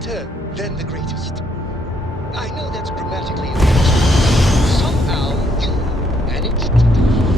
greater than the greatest. I know that's grammatically incorrect. Somehow you managed to do it.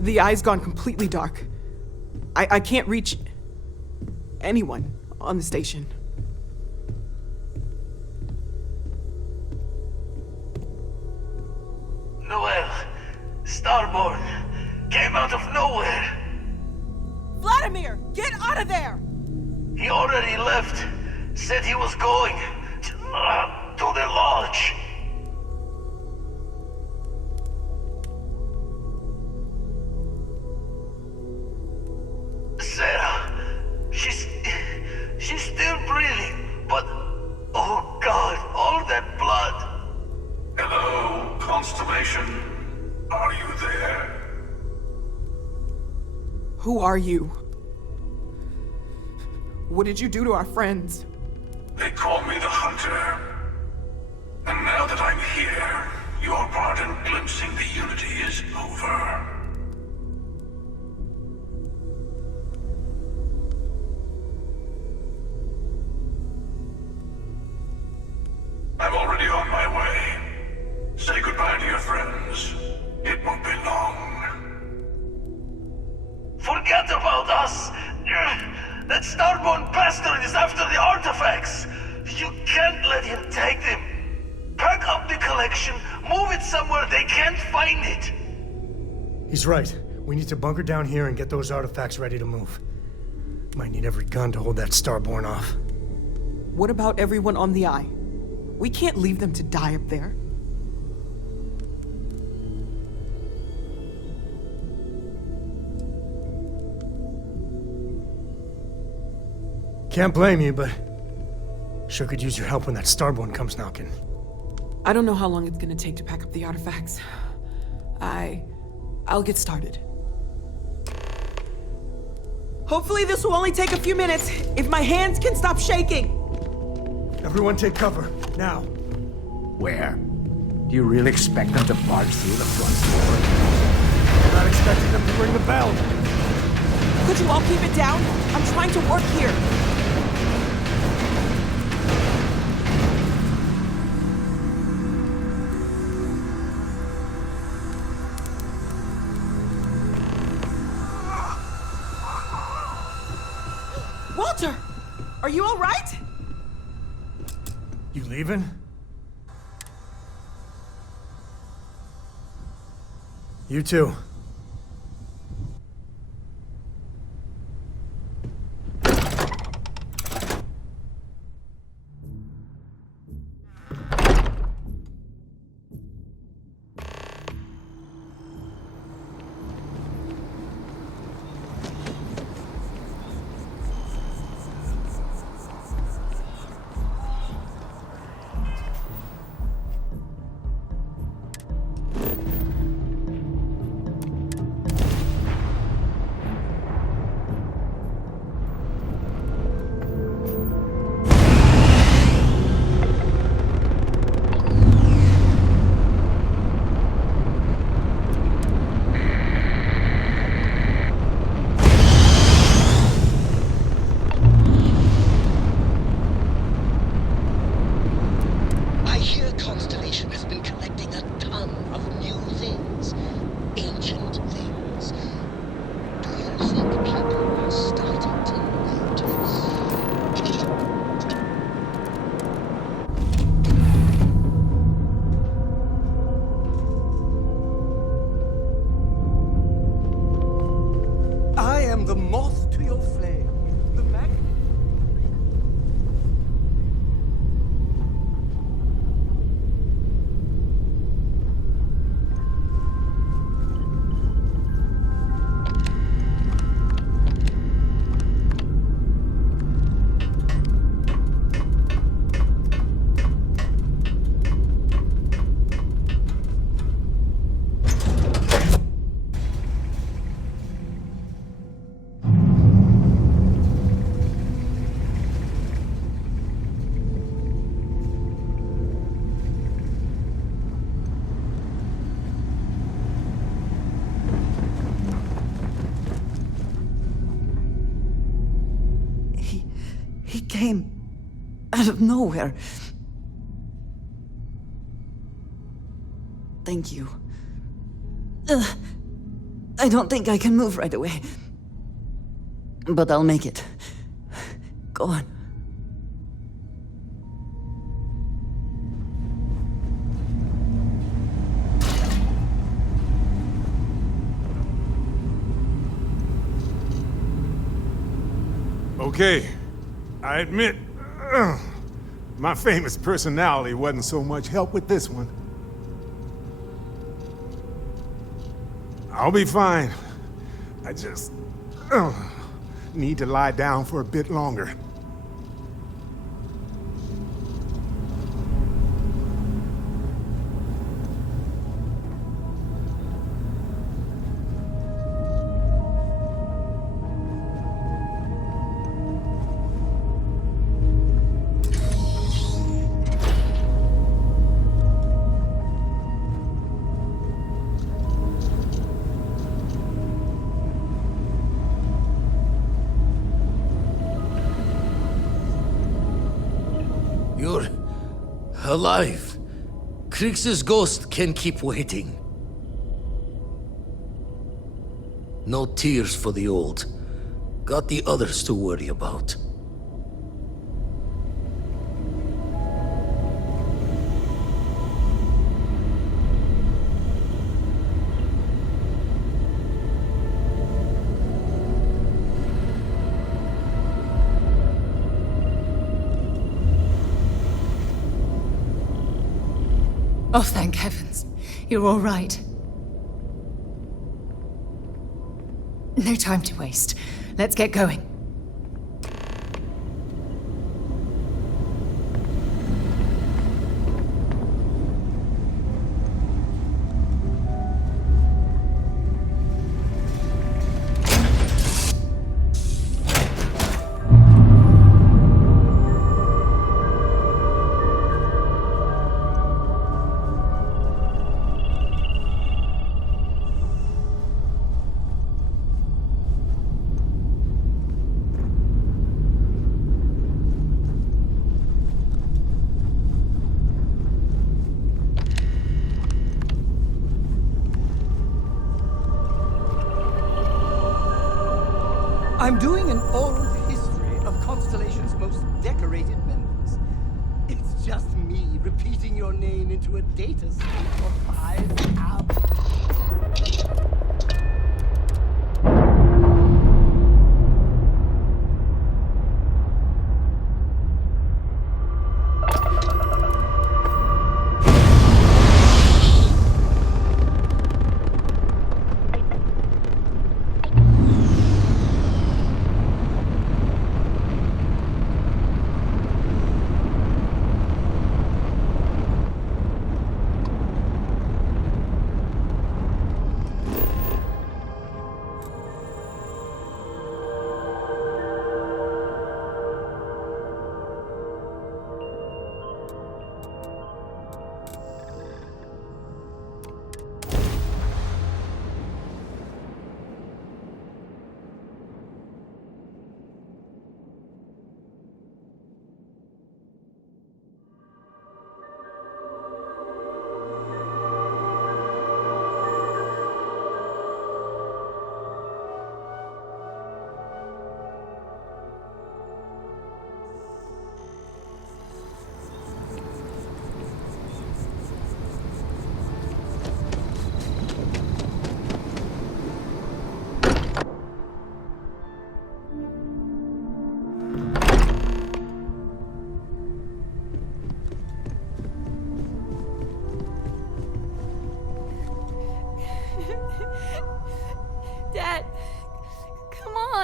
The eye's gone completely dark. I can't reach anyone on the station. Noel, Starborn, came out of nowhere. Vladimir, get out of there! He already left. Said he was going to the lodge. Sarah, she's still breathing, but oh God, all that blood. Hello, Constellation. Are you there? Who are you? What did you do to our friends? They call me the Hunter. And now that I'm here, your part in glimpsing the Unity is over. I'm already on my way. Say goodbye to your friends. It won't be long. Forget about us! That Starborn bastard is after the artifacts! You can't let him take them! Pack up the collection, move it somewhere they can't find it! He's right. We need to bunker down here and get those artifacts ready to move. Might need every gun to hold that Starborn off. What about everyone on the Eye? We can't leave them to die up there. Can't blame you, but sure could use your help when that Starborn comes knocking. I don't know how long it's gonna take to pack up the artifacts. I'll get started. Hopefully this will only take a few minutes, if my hands can stop shaking! Everyone take cover, now. Where? Do you really expect them to barge through the front door? I'm not expecting them to ring the bell. Could you all keep it down? I'm trying to work here. Walter! Are you all right? You leaving? You too. am the moth to your flame. The magnet. He came out of nowhere. Thank you. I don't think I can move right away. But I'll make it. Go on. Okay, I admit, my famous personality wasn't so much help with this one. I'll be fine. I just need to lie down for a bit longer. You're alive. Kriegs's ghost can keep waiting. No tears for the old. Got the others to worry about. Oh, thank heavens. You're all right. No time to waste. Let's get going. I'm doing an oral history of Constellation's most decorated members. It's just me repeating your name into a data state for 5 hours.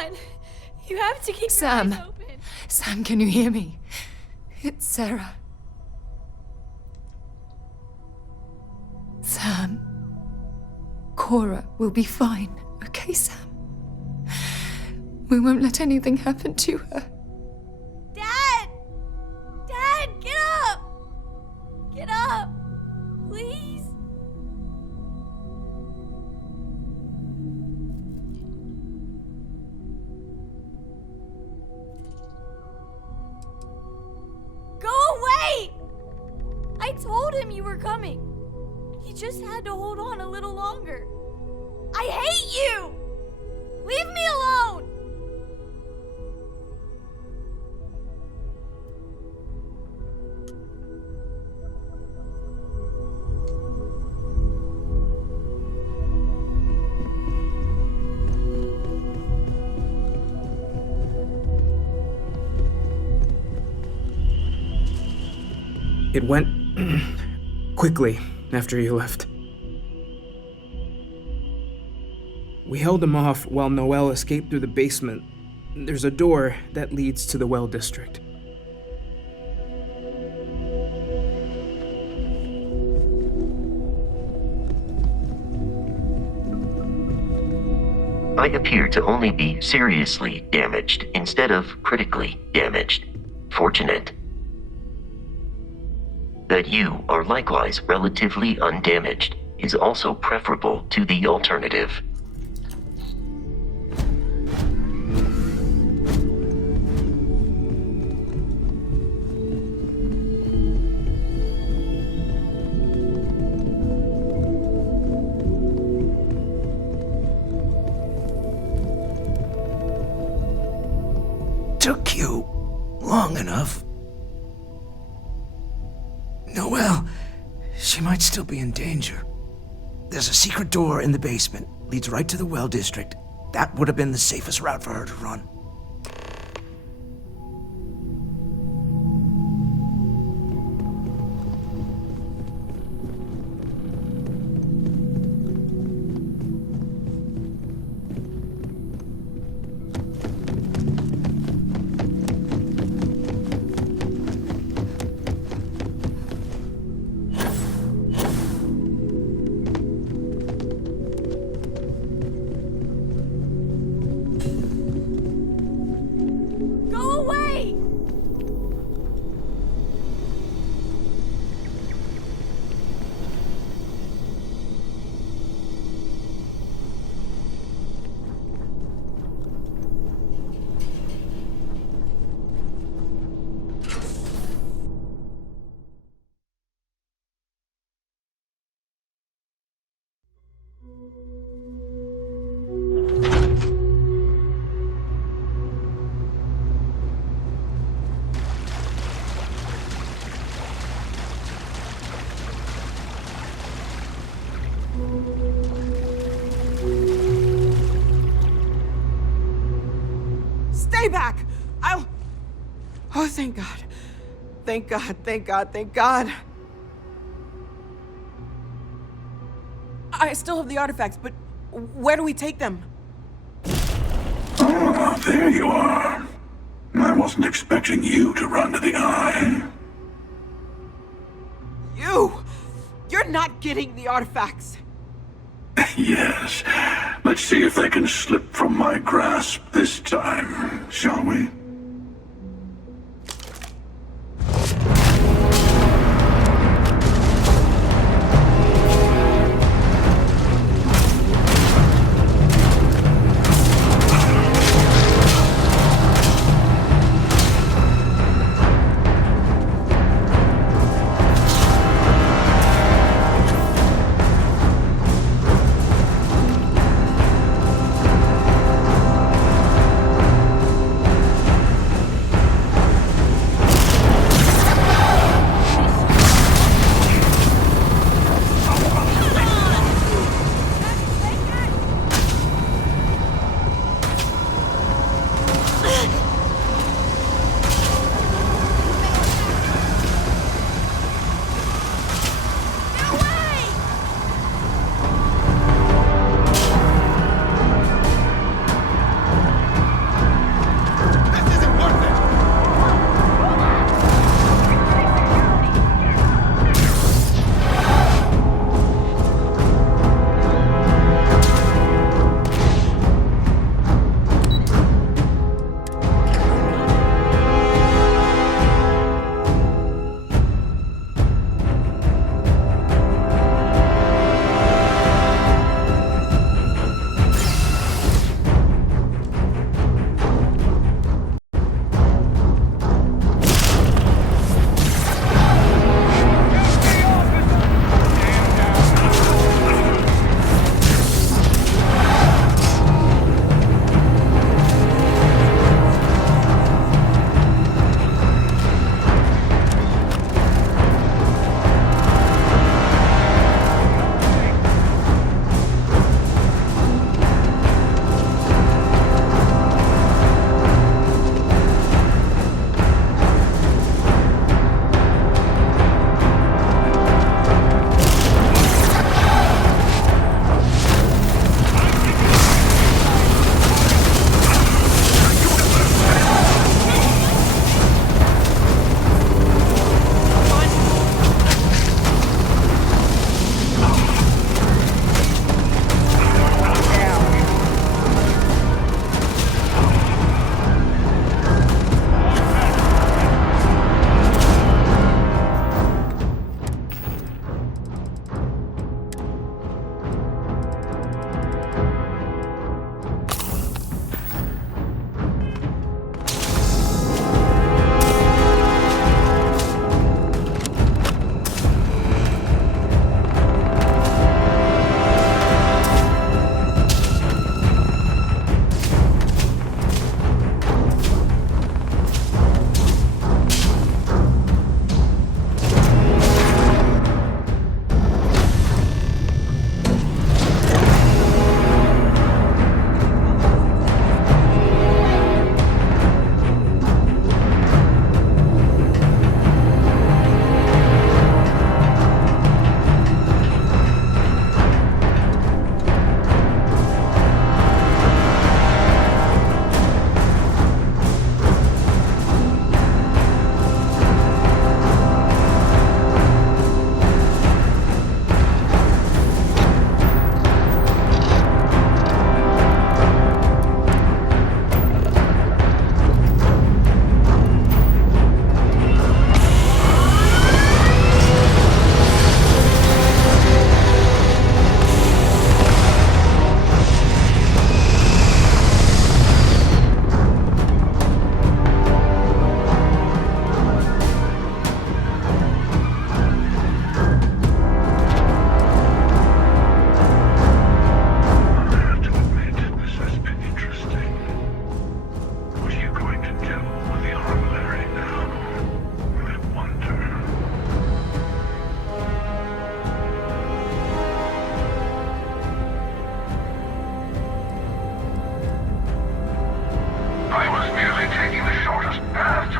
on! You have to keep Sam. your eyes open. Sam, can you hear me? It's Sarah. Sam. Cora will be fine, okay, Sam? We won't let anything happen to her. Dad! Dad, get up! Get up! Please? Go away! I told him you were coming. He just had to hold on a little longer. I hate you! Leave me alone! It went quickly after you left. We held him off while Noel escaped through the basement. There's a door that leads to the well district. I appear to only be seriously damaged instead of critically damaged. Fortunate. That you are likewise relatively undamaged is also preferable to the alternative. Took you long enough. Noel, she might still be in danger. There's a secret door in the basement, leads right to the well district. That would have been the safest route for her to run. Stay back! I'll... Oh, thank God. Thank God, thank God, thank God. I still have the artifacts, but where do we take them? Ah, there you are. I wasn't expecting you to run to the eye. You're not getting the artifacts. Yes. Let's see if they can slip from my grasp this time, shall we?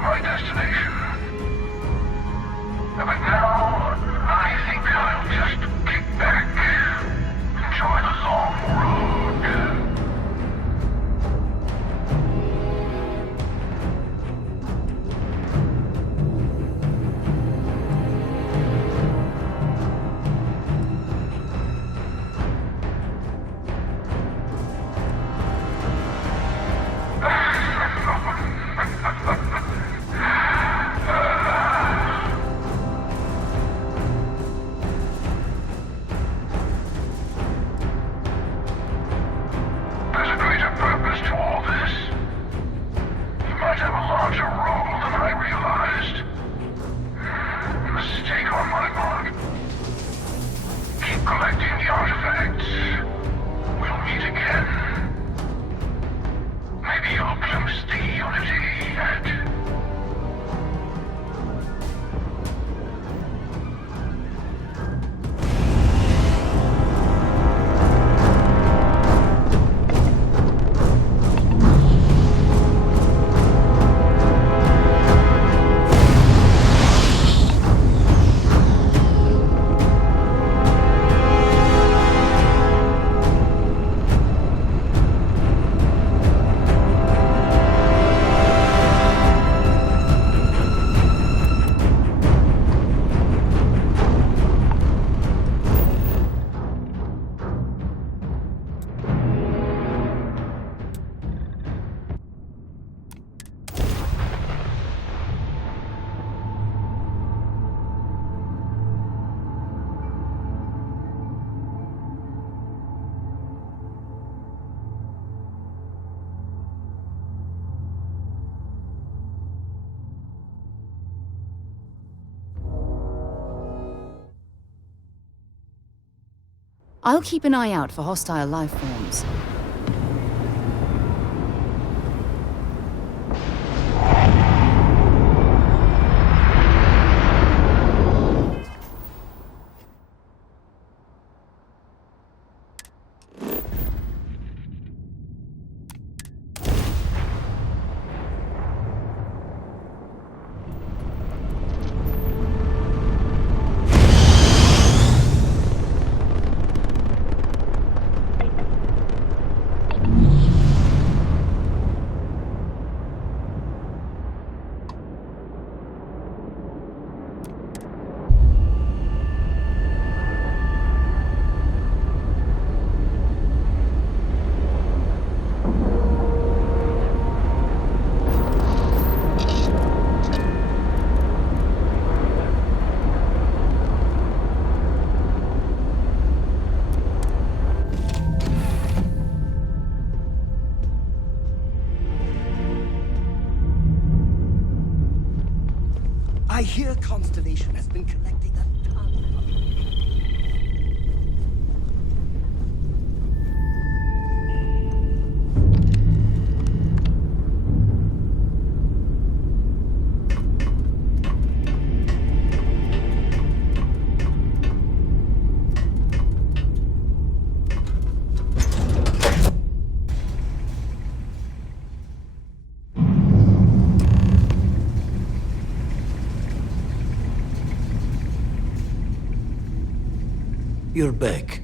my destination. But now, I think I'll just kick back, enjoy the long road. There's a greater purpose to all this. You might have a larger role than I realized. Mistake on my part. Keep collecting the artifacts. We'll meet again. Maybe you'll glimpse the unity and... I'll keep an eye out for hostile life forms. I hear Constellation has been collecting a ton of... You're back.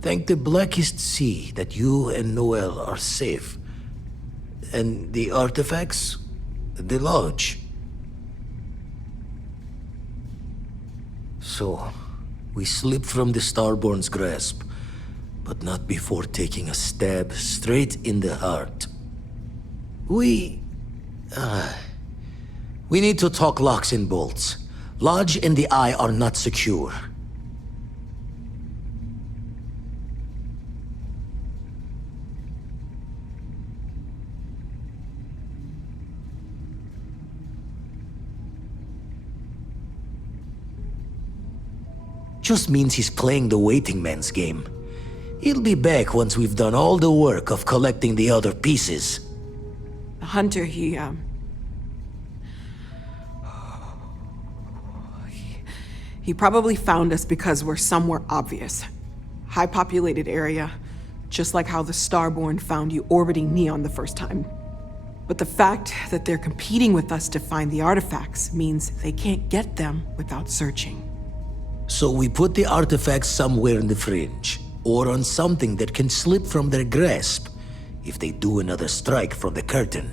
Thank the blackest sea that you and Noel are safe. And the artifacts? The lodge. So, we slipped from the Starborn's grasp, but not before taking a stab straight in the heart. We need to talk locks and bolts. Lodge and the Eye are not secure. Just means he's playing the waiting man's game. He'll be back once we've done all the work of collecting the other pieces. The hunter, he probably found us because we're somewhere obvious. High-populated area, just like how the Starborn found you orbiting Neon the first time. But the fact that they're competing with us to find the artifacts means they can't get them without searching. So we put the artifacts somewhere in the fringe, or on something that can slip from their grasp if they do another strike from the curtain.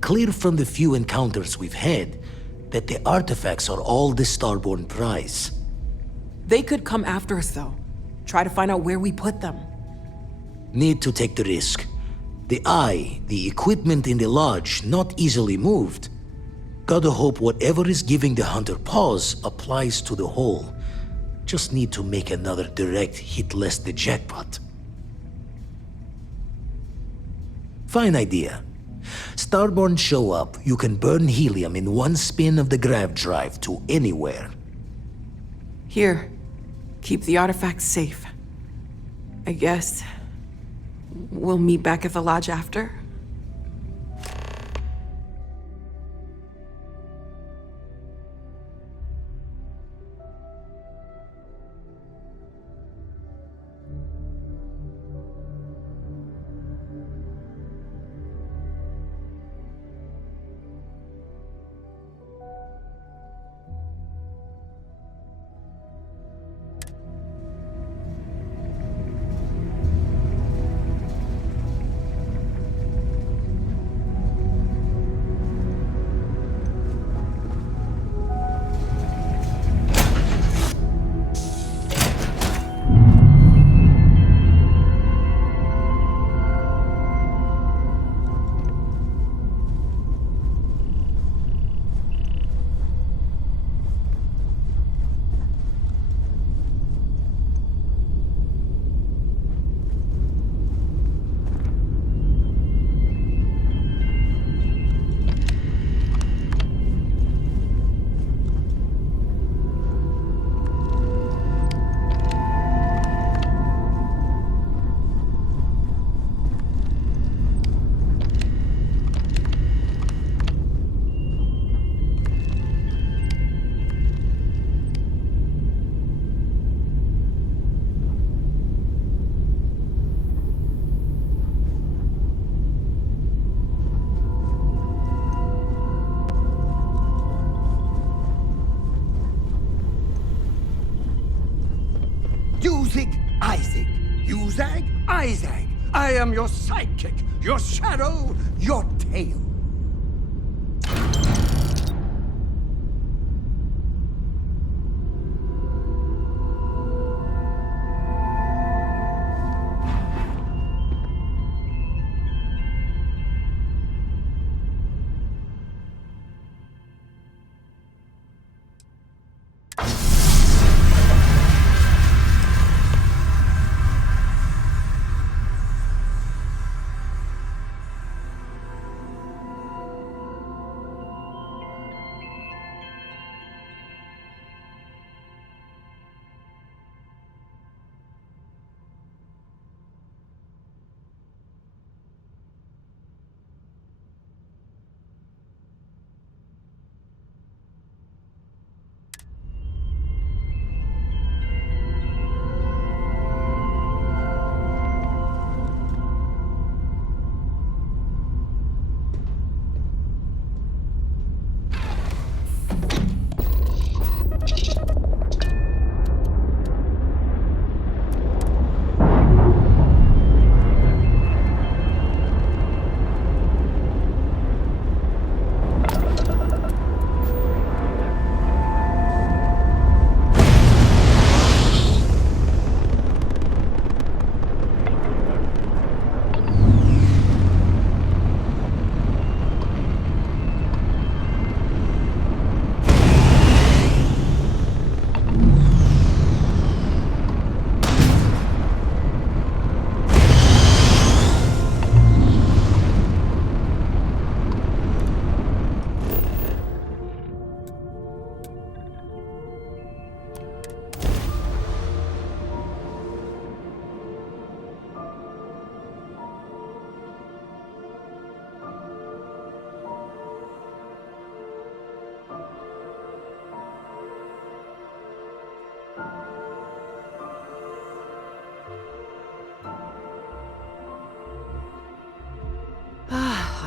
Clear from the few encounters we've had that the artifacts are all the Starborn prize. They could come after us, though. Try to find out where we put them. Need to take the risk. The eye, the equipment in the lodge, not easily moved. Gotta hope whatever is giving the hunter pause applies to the whole. Just need to make another direct hit less the jackpot. Fine idea. Starborn show up, you can burn helium in one spin of the grav drive to anywhere. Here, keep the artifacts safe. I guess we'll meet back at the lodge after. Usig, Isaac. Usag, Isaac. I am your sidekick, your shadow, your tail.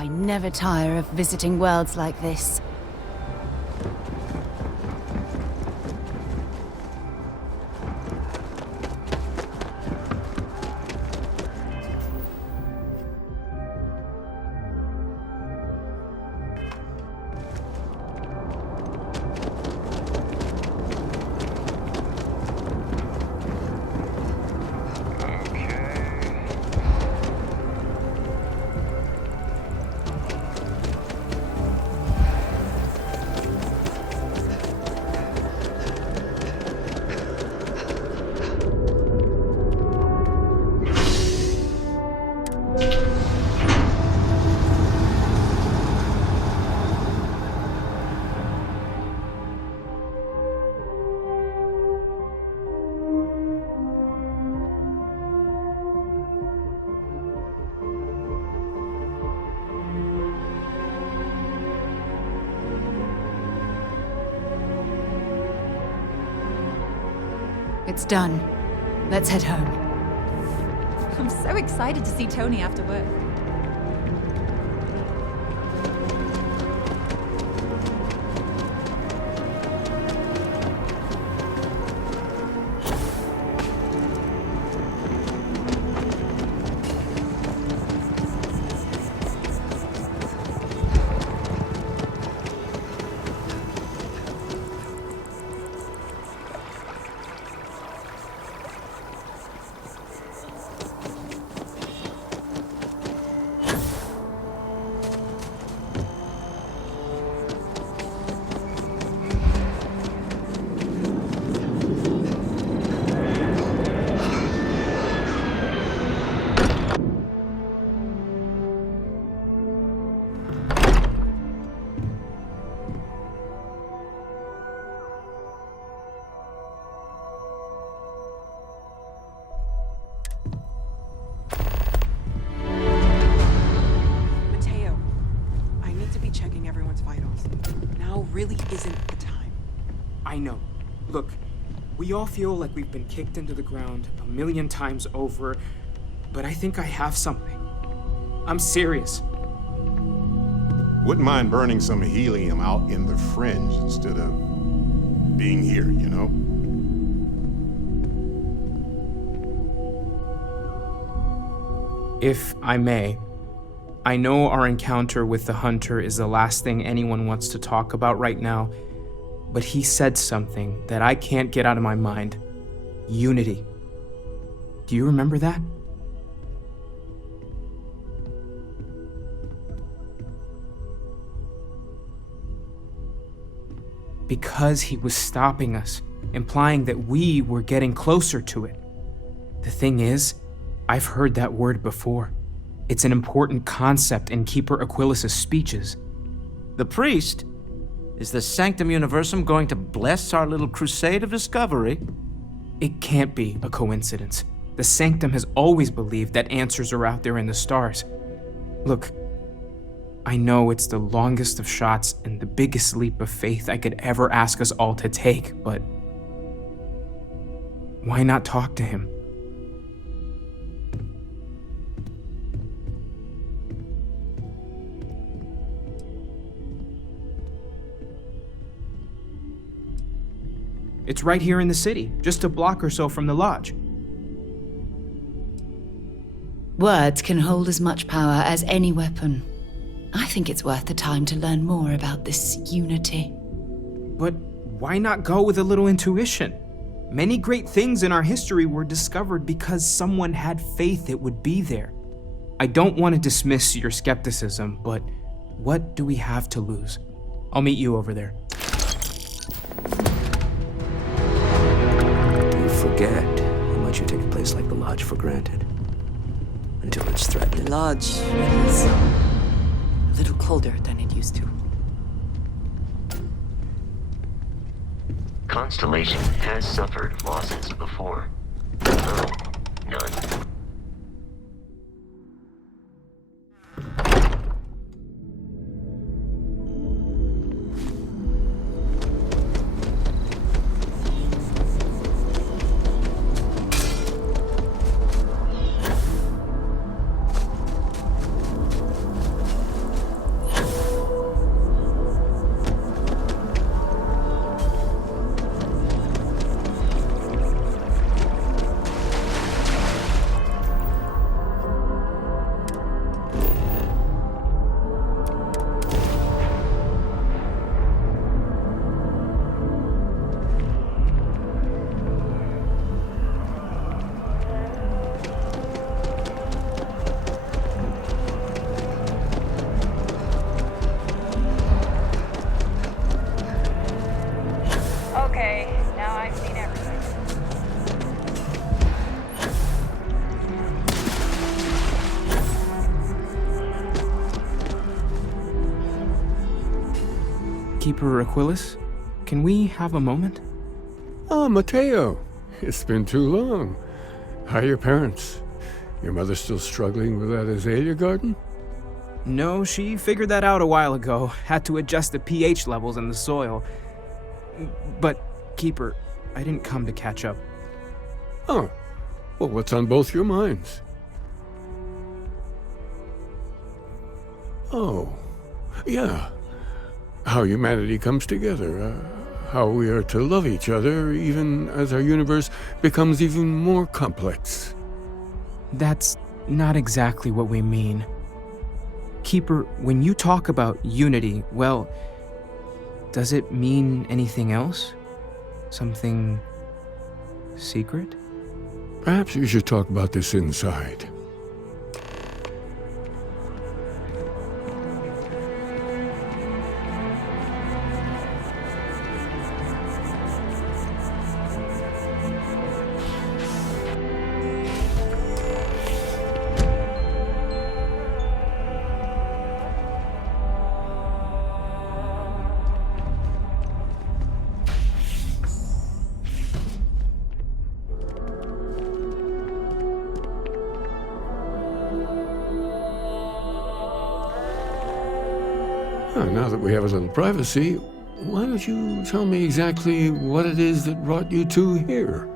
I never tire of visiting worlds like this. It's done. Let's head home. I'm so excited to see Tony after work. Really isn't the time. I know. Look, we all feel like we've been kicked into the ground a million times over, but I think I have something. I'm serious. Wouldn't mind burning some helium out in the fringe instead of being here, you know? If I may, I know our encounter with the Hunter is the last thing anyone wants to talk about right now, but he said something that I can't get out of my mind. Unity. Do you remember that? Because he was stopping us, implying that we were getting closer to it. The thing is, I've heard that word before. It's an important concept in Keeper Aquilas's speeches. The priest? Is the Sanctum Universum going to bless our little crusade of discovery? It can't be a coincidence. The Sanctum has always believed that answers are out there in the stars. Look, I know it's the longest of shots and the biggest leap of faith I could ever ask us all to take, but why not talk to him? It's right here in the city, just a block or so from the lodge. Words can hold as much power as any weapon. I think it's worth the time to learn more about this unity. But why not go with a little intuition? Many great things in our history were discovered because someone had faith it would be there. I don't want to dismiss your skepticism, but what do we have to lose? I'll meet you over there. Forget how much you take a place like the Lodge for granted. Until it's threatened. The Lodge is a little colder than it used to. Constellation has suffered losses before. Little, none. Keeper Aquilus? Can we have a moment? Ah, Mateo. It's been too long. How are your parents? Your mother still struggling with that azalea garden? No, she figured that out a while ago. Had to adjust the pH levels in the soil. But, Keeper, I didn't come to catch up. Oh. Well, what's on both your minds? Oh. Yeah. How humanity comes together. How we are to love each other even as our universe becomes even more complex. That's not exactly what we mean. Keeper, when you talk about unity, well, does it mean anything else? Something secret? Perhaps you should talk about this inside. Now that we have a little privacy, why don't you tell me exactly what it is that brought you two here?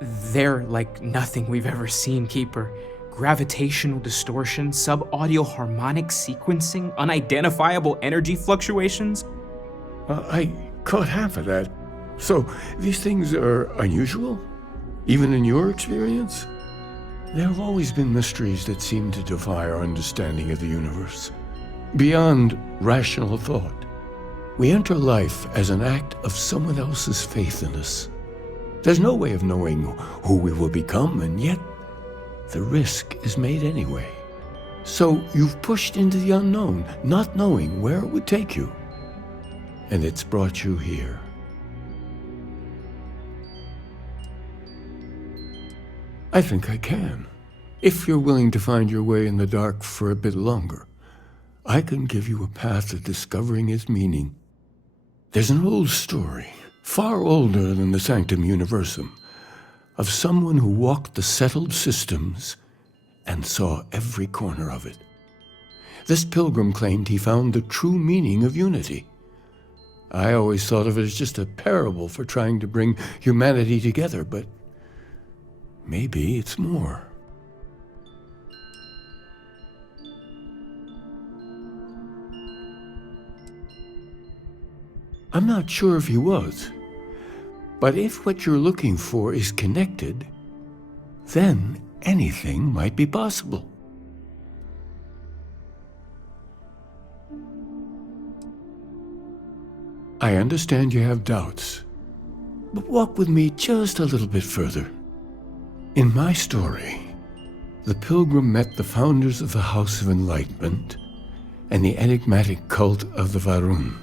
They're like nothing we've ever seen, Keeper. Gravitational distortion, sub-audio harmonic sequencing, unidentifiable energy fluctuations. I caught half of that. So, these things are unusual? Even in your experience? There have always been mysteries that seem to defy our understanding of the universe. Beyond rational thought, we enter life as an act of someone else's faith in us. There's no way of knowing who we will become, and yet the risk is made anyway. So you've pushed into the unknown, not knowing where it would take you. And it's brought you here. I think I can. If you're willing to find your way in the dark for a bit longer, I can give you a path to discovering its meaning. There's an old story, far older than the Sanctum Universum, of someone who walked the settled systems and saw every corner of it. This pilgrim claimed he found the true meaning of unity. I always thought of it as just a parable for trying to bring humanity together, but maybe it's more. I'm not sure if he was, but if what you're looking for is connected, then anything might be possible. I understand you have doubts, but walk with me just a little bit further. In my story, the pilgrim met the founders of the House of Enlightenment and the enigmatic cult of the Varun,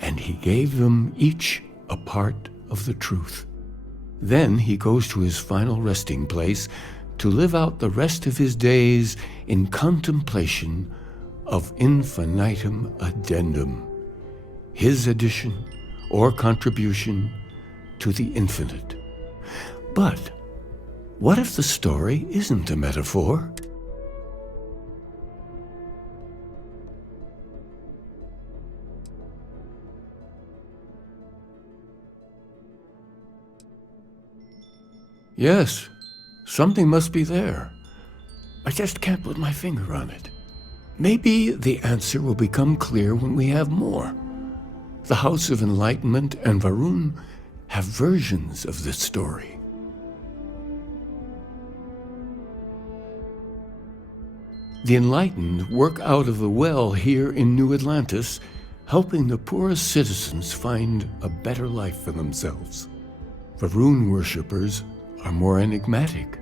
and he gave them each a part of the truth. Then he goes to his final resting place to live out the rest of his days in contemplation of infinitum addendum, his addition or contribution to the infinite. But what if the story isn't a metaphor? Yes, something must be there. I just can't put my finger on it. Maybe the answer will become clear when we have more. The House of Enlightenment and Varun have versions of this story. The Enlightened work out of the well here in New Atlantis, helping the poorest citizens find a better life for themselves. Varun worshippers are more enigmatic,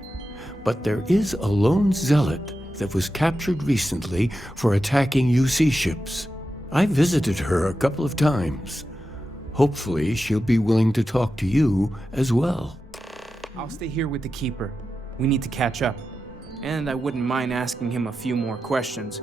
but there is a lone zealot that was captured recently for attacking UC ships. I visited her a couple of times. Hopefully she'll be willing to talk to you as well. I'll stay here with the Keeper. We need to catch up. And I wouldn't mind asking him a few more questions.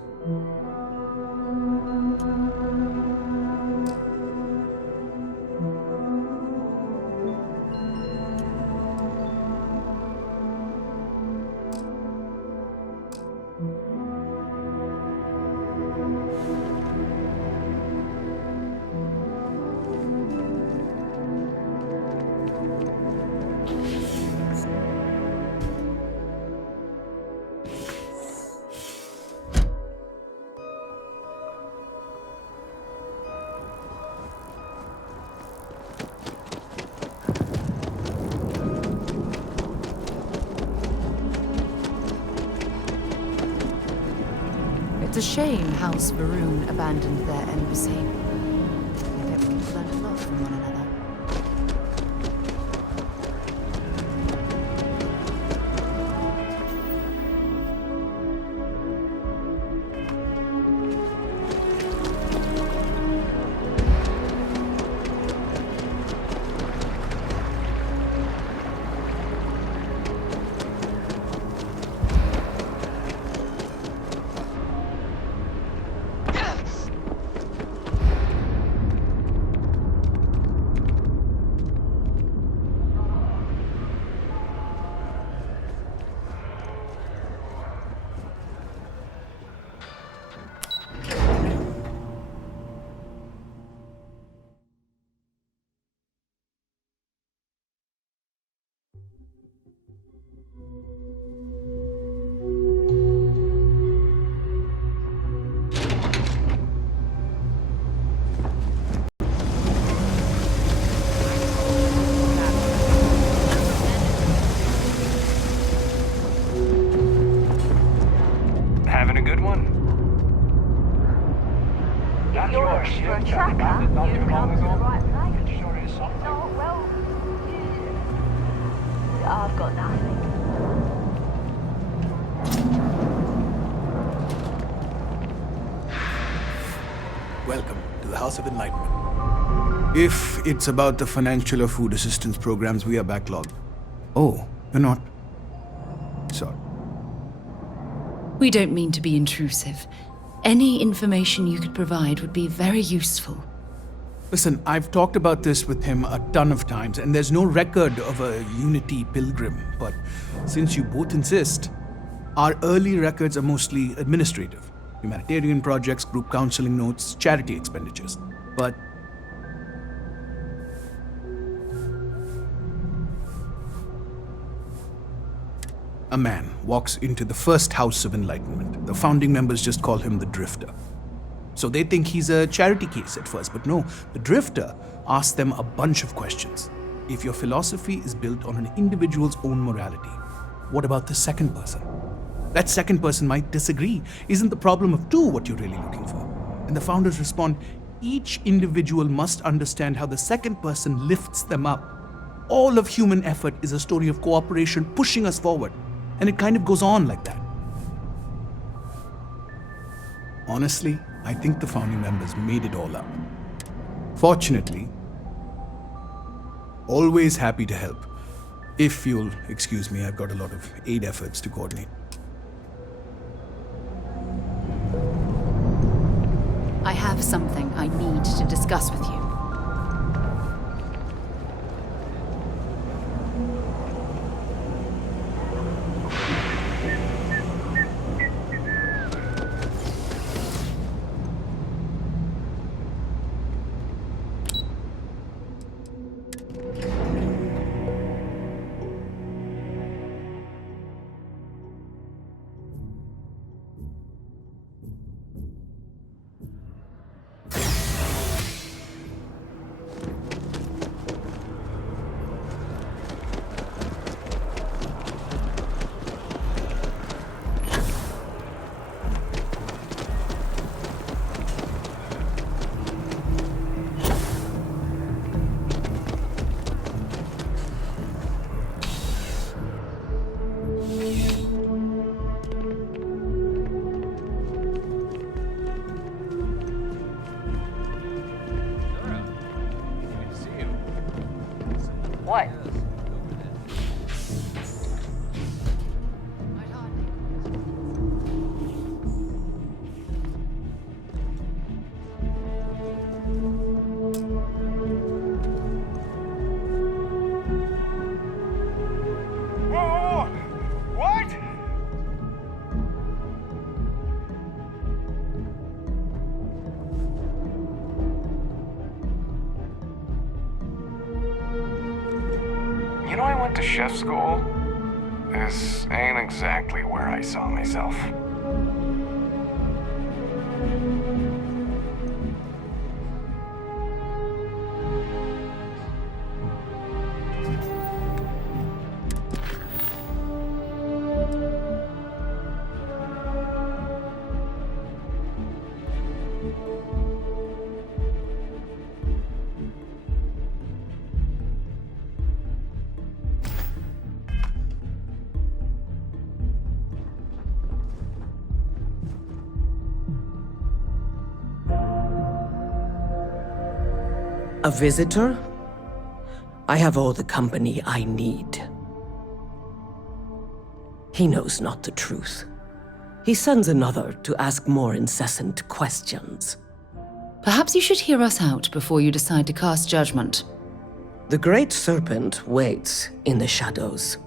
It's a shame House Varun abandoned their embassy. I bet we've learned a lot from one another. Having a good one? That's your ship, Captain. Not too long ago. It sure is something. No, well, I've got nothing. Welcome to the House of Enlightenment. If it's about the financial or food assistance programs, we are backlogged. Oh, you're not? Sorry. We don't mean to be intrusive. Any information you could provide would be very useful. Listen, I've talked about this with him a ton of times, and there's no record of a Unity pilgrim. But since you both insist, our early records are mostly administrative. Humanitarian projects, group counseling notes, charity expenditures. But a man walks into the first House of Enlightenment. The founding members just call him the Drifter. So they think he's a charity case at first, but no, the Drifter asks them a bunch of questions. If your philosophy is built on an individual's own morality, what about the second person? That second person might disagree. Isn't the problem of two what you're really looking for? And the founders respond, each individual must understand how the second person lifts them up. All of human effort is a story of cooperation pushing us forward. And it kind of goes on like that. Honestly, I think the founding members made it all up. Fortunately, always happy to help. If you'll excuse me, I've got a lot of aid efforts to coordinate. I have something I need to discuss with you. What? I went to chef school, this ain't exactly where I saw myself. A visitor? I have all the company I need. He knows not the truth. He sends another to ask more incessant questions. Perhaps you should hear us out before you decide to cast judgment. The Great Serpent waits in the shadows.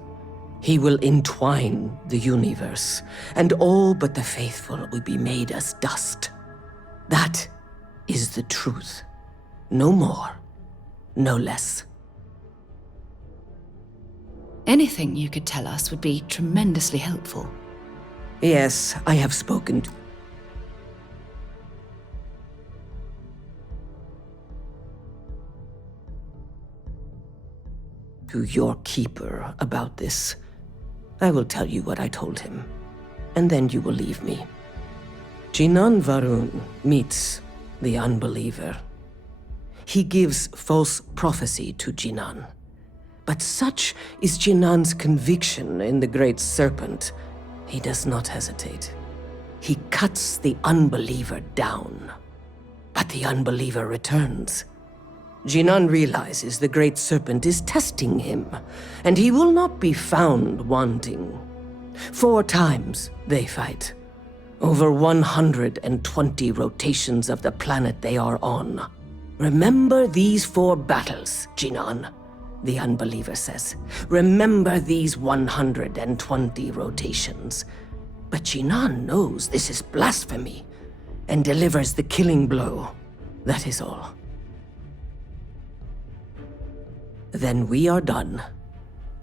He will entwine the universe, and all but the faithful will be made as dust. That is the truth. No more, no less. Anything you could tell us would be tremendously helpful. Yes, I have spoken to your keeper about this. I will tell you what I told him, and then you will leave me. Jinan Varun meets the unbeliever. He gives false prophecy to Jinan. But such is Jinan's conviction in the Great Serpent, he does not hesitate. He cuts the unbeliever down. But the unbeliever returns. Jinan realizes the Great Serpent is testing him, and he will not be found wanting. 4 times they fight. Over 120 rotations of the planet they are on. Remember these 4 battles, Jinan, the unbeliever says. Remember these 120 rotations. But Jinan knows this is blasphemy and delivers the killing blow. That is all. Then we are done.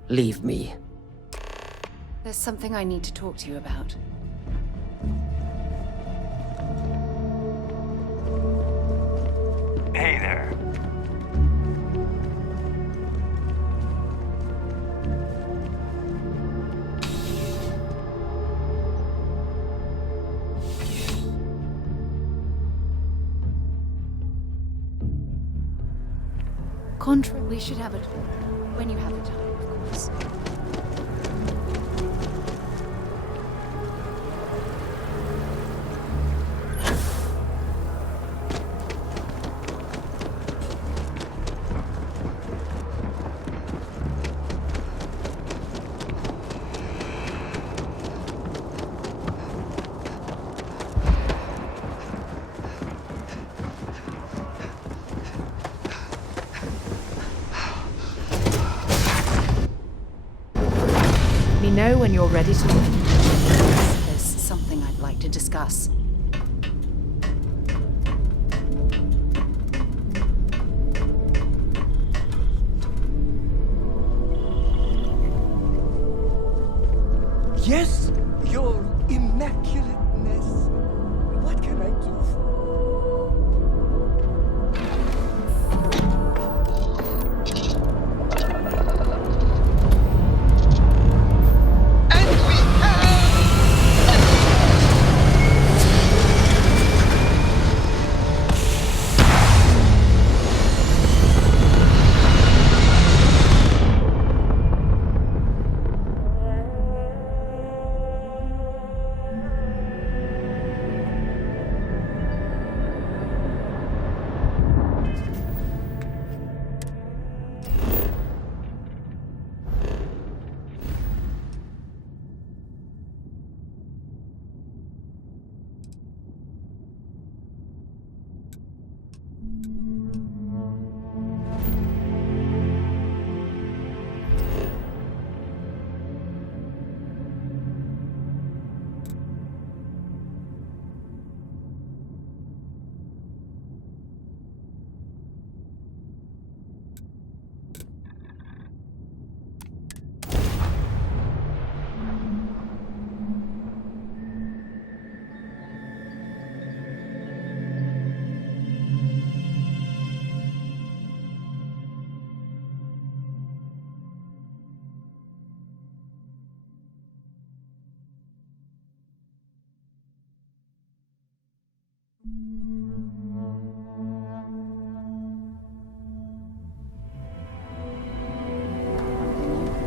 Leave me. There's something I need to talk to you about. Hey there. We should have it when you have the time, of course. Know when you're ready to learn. There's something I'd like to discuss. Yes, your immaculateness. What can I do for you?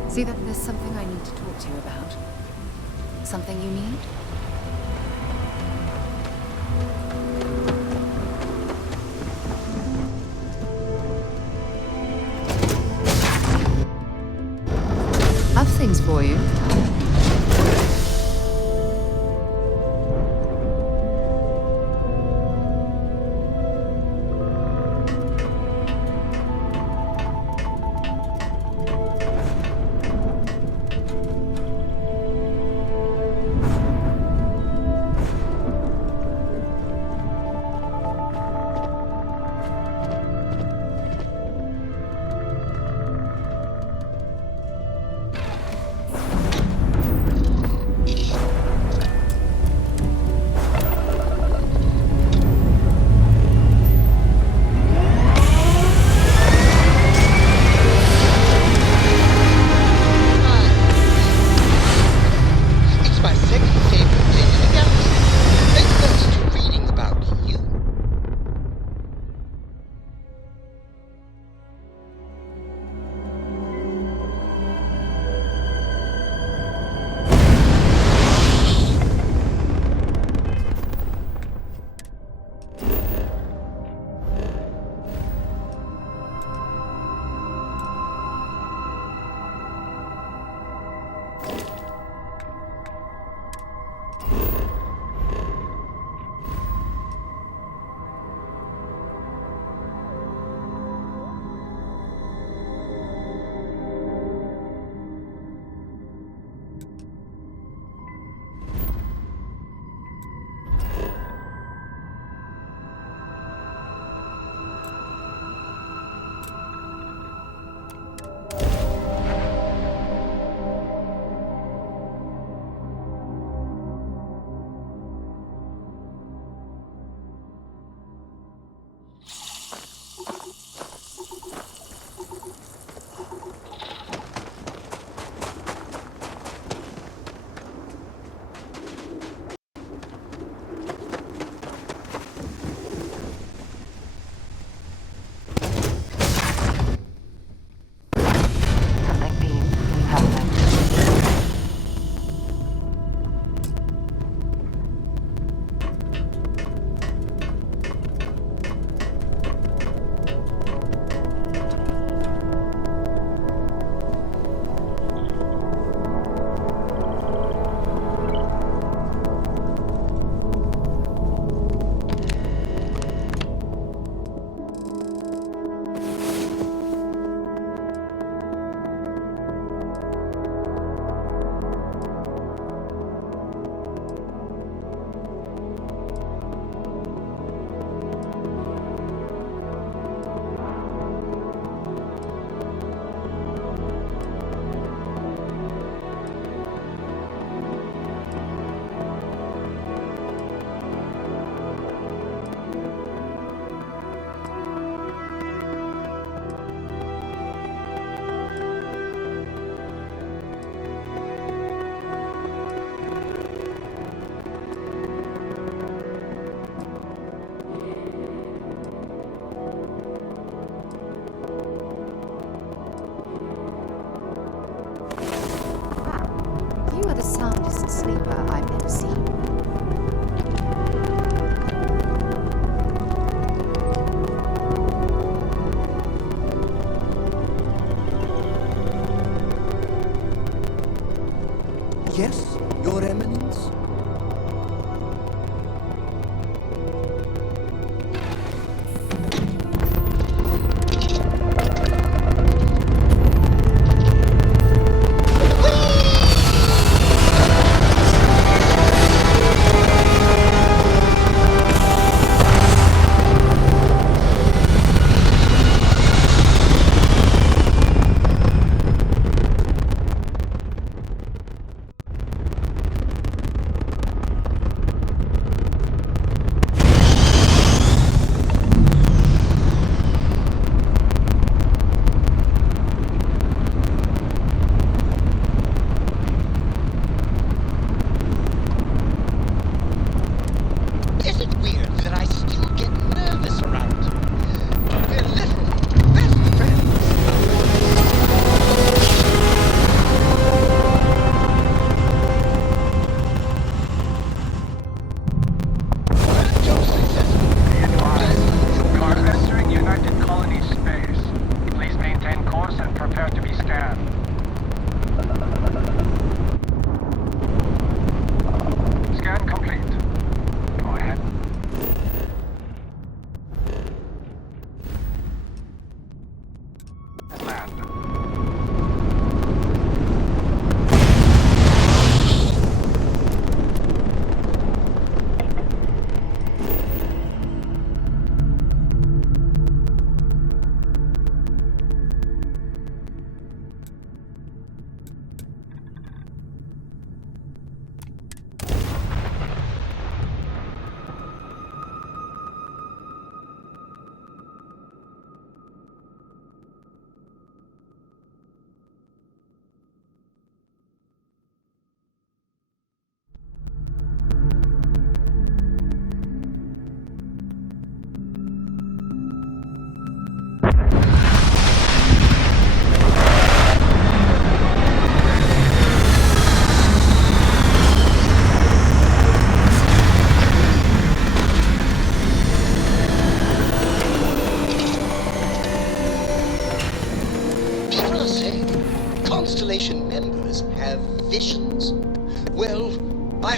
See that there's something I need to talk to you about. Something you need? Have things for you.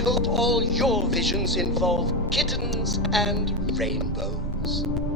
hope all your visions involve kittens and rainbows.